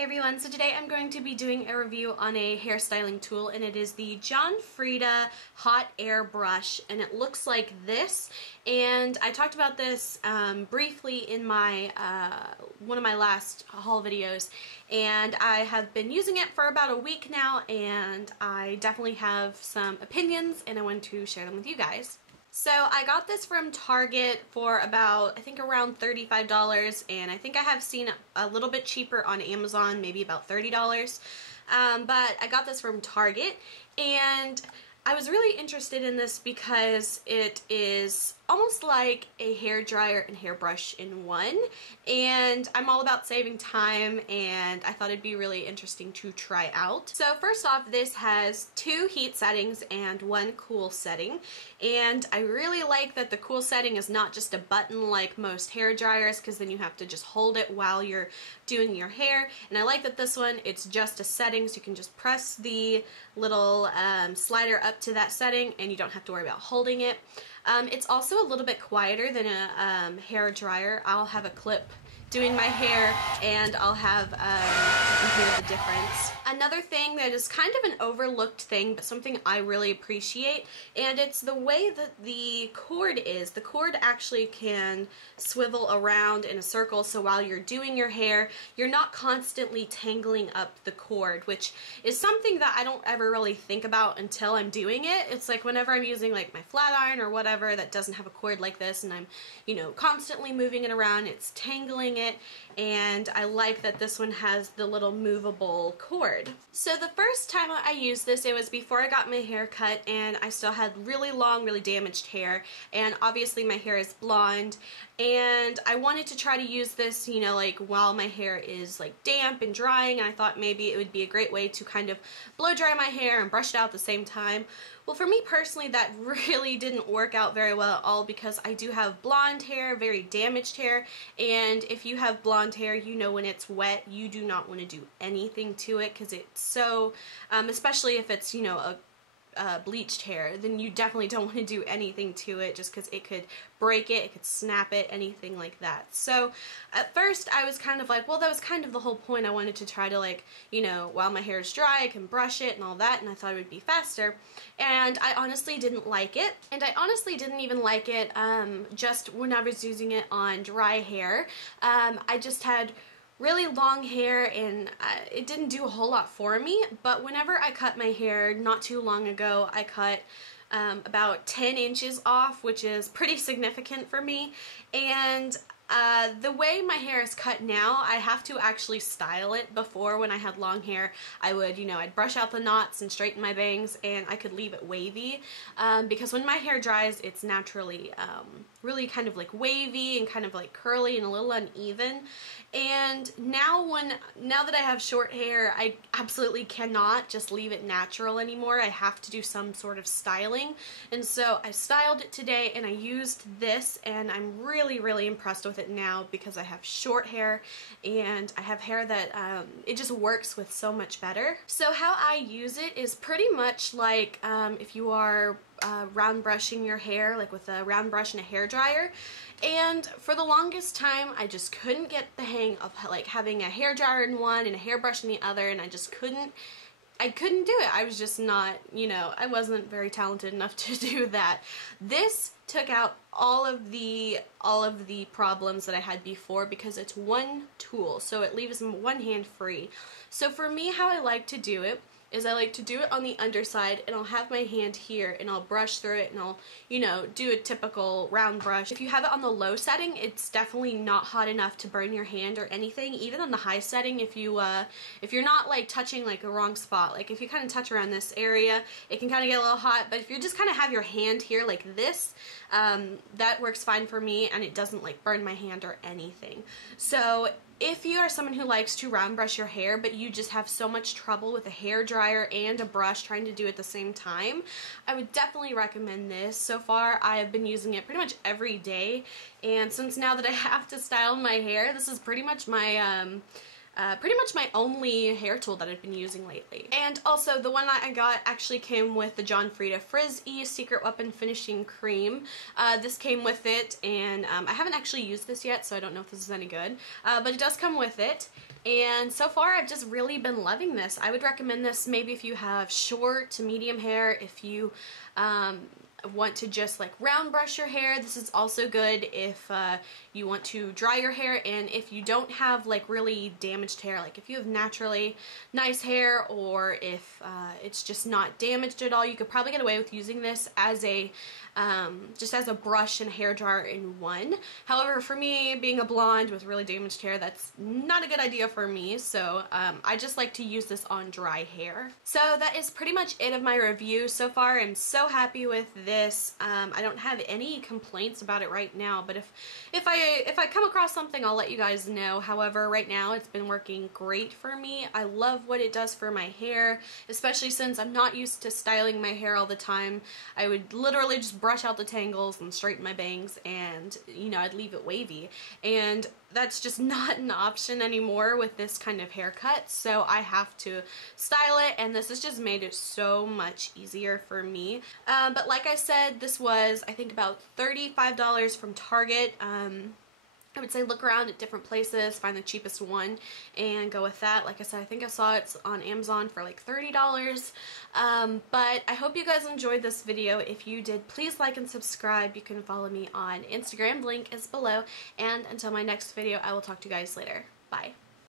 Hey everyone, so today I'm going to be doing a review on a hairstyling tool, and it is the Frieda Hot Air Brush, and it looks like this. And I talked about this briefly in my one of my last haul videos, and I have been using it for about a week now, and I definitely have some opinions and I want to share them with you guys. So I got this from Target for about, I think around $35, and I think I have seen a little bit cheaper on Amazon, maybe about $30. But I got this from Target, and I was really interested in this because it is almost like a hair dryer and hairbrush in one, and I'm all about saving time, and I thought it'd be really interesting to try out. So first off, this has 2 heat settings and 1 cool setting, and I really like that the cool setting is not just a button like most hair dryers, because then you have to just hold it while you're doing your hair, and I like that this one, it's just a setting, so you can just press the little slider up to that setting and you don't have to worry about holding it. It's also a little bit quieter than a hair dryer. I'll have a clip doing my hair, and I'll have, you can hear the difference. Another thing that is kind of an overlooked thing, but something I really appreciate, and it's the way that the cord is. The cord actually can swivel around in a circle, so while you're doing your hair, you're not constantly tangling up the cord, which is something that I don't ever really think about until I'm doing it. It's like whenever I'm using like my flat iron or whatever that doesn't have a cord like this, and I'm, you know, constantly moving it around, it's tangling it, and I like that this one has the little movable cord. So the first time I used this, it was before I got my hair cut, and I still had really long, really damaged hair, and obviously my hair is blonde, and I wanted to try to use this, you know, like while my hair is like damp and drying, and I thought maybe it would be a great way to kind of blow dry my hair and brush it out at the same time. Well, for me personally, that really didn't work out very well at all, because I do have blonde hair, very damaged hair, and if you have blonde hair, you know when it's wet, you do not want to do anything to it, because it's so, especially if it's, you know, a bleached hair, then you definitely don't want to do anything to it, just because it could break it, it could snap it, anything like that. So at first I was kind of like, well, that was kind of the whole point. I wanted to try to, like, you know, while my hair is dry I can brush it and all that, and I thought it would be faster, and I honestly didn't like it. And I honestly didn't even like it just when I was using it on dry hair. I just had really long hair, and it didn't do a whole lot for me, but whenever I cut my hair not too long ago, I cut about 10 inches off, which is pretty significant for me, and the way my hair is cut now, I have to actually style it. Before, when I had long hair, I would, you know, I'd brush out the knots and straighten my bangs, and I could leave it wavy, because when my hair dries, it's naturally really kind of like wavy and kind of like curly and a little uneven. And now that I have short hair, I absolutely cannot just leave it natural anymore. I have to do some sort of styling, and so I styled it today, and I used this, and I'm really, really impressed with it now, because I have short hair, and I have hair that it just works with so much better. So how I use it is pretty much like if you are round brushing your hair, like with a round brush and a hair dryer. And for the longest time, I just couldn't get the hang of like having a hair dryer in one and a hairbrush in the other, and I couldn't do it. I was just not, you know, I wasn't very talented enough to do that. This took out all of the problems that I had before, because it's one tool, so it leaves one hand free. So for me, how I like to do it is I like to do it on the underside, and I'll have my hand here, and I'll brush through it, and I'll, you know, do a typical round brush. If you have it on the low setting, it's definitely not hot enough to burn your hand or anything. Even on the high setting, if you're not like touching like a wrong spot, like if you kind of touch around this area, it can kind of get a little hot, but if you just kind of have your hand here like this, that works fine for me, and it doesn't like burn my hand or anything. So if you are someone who likes to round brush your hair, but you just have so much trouble with a hair dryer and a brush trying to do it at the same time, I would definitely recommend this. So far, I have been using it pretty much every day, and since now that I have to style my hair, this is pretty much my pretty much my only hair tool that I've been using lately. And also the one that I got actually came with the John Frieda Frizz-E Secret Weapon Finishing Cream. This came with it, and I haven't actually used this yet, so I don't know if this is any good, but it does come with it. And so far I've just really been loving this. I would recommend this maybe if you have short to medium hair, if you want to just like round brush your hair. This is also good if you want to dry your hair, and if you don't have like really damaged hair, like if you have naturally nice hair, or if it's just not damaged at all, you could probably get away with using this as a just as a brush and hair dryer in one. However, for me, being a blonde with really damaged hair, that's not a good idea for me, so I just like to use this on dry hair. So that is pretty much it of my review so far. I'm so happy with this. I don't have any complaints about it right now, but if I come across something, I'll let you guys know. However, right now it's been working great for me. I love what it does for my hair, especially since I'm not used to styling my hair all the time. I would literally just brush out the tangles and straighten my bangs, and you know, I'd leave it wavy, and that's just not an option anymore with this kind of haircut, so I have to style it, and this has just made it so much easier for me. But like I said, this was, I think, about $35 from Target. I would say look around at different places, find the cheapest one, and go with that. Like I said, I think I saw it's on Amazon for like $30. But I hope you guys enjoyed this video. If you did, please like and subscribe. You can follow me on Instagram. The link is below. And until my next video, I will talk to you guys later. Bye.